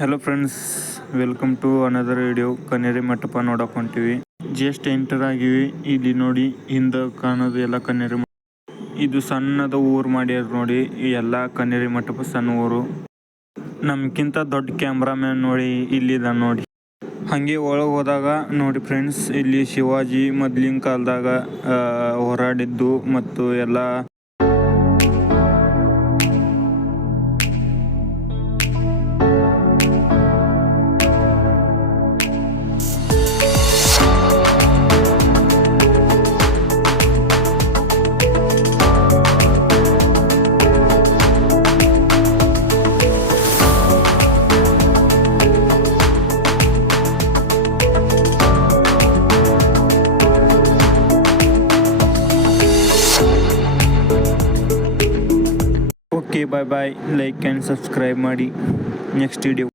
Hello friends, welcome to another video. Kanneri Mantapa ನೋಡಕ್ ಹೊಂಟಿವಿ. Just enter ಆಗಿವಿ. ಇಲ್ಲಿ ನೋಡಿ ಹಿಂದೆ ಕಾಣೋದು ಎಲ್ಲ ಕನ್ನೇರಿ. ಇದು ಸಣ್ಣದ ಊರು ಮಾಡ್ಯಾರ ನೋಡಿ. ಎಲ್ಲ ಕನ್ನೇರಿ ಮಂಟಪ ಸಣ್ಣ ಊರು. ನಮ್ಗಿಂತ ದೊಡ್ಡ ಕ್ಯಾಮ್ರಾಮ್ಯಾನ್ ನೋಡಿ ಇಲ್ಲಿದ ನೋಡಿ. ಹಾಗೆ ಒಳಗೆ ಹೋದಾಗ ನೋಡಿ ಫ್ರೆಂಡ್ಸ್, ಇಲ್ಲಿ ಶಿವಾಜಿ ಮೊದ್ಲಿನ ಕಾಲದಾಗ ಹೋರಾಡಿದ್ದು ಮತ್ತು ಎಲ್ಲ okay, bye bye. Like and subscribe ಮಾಡಿ. Next video.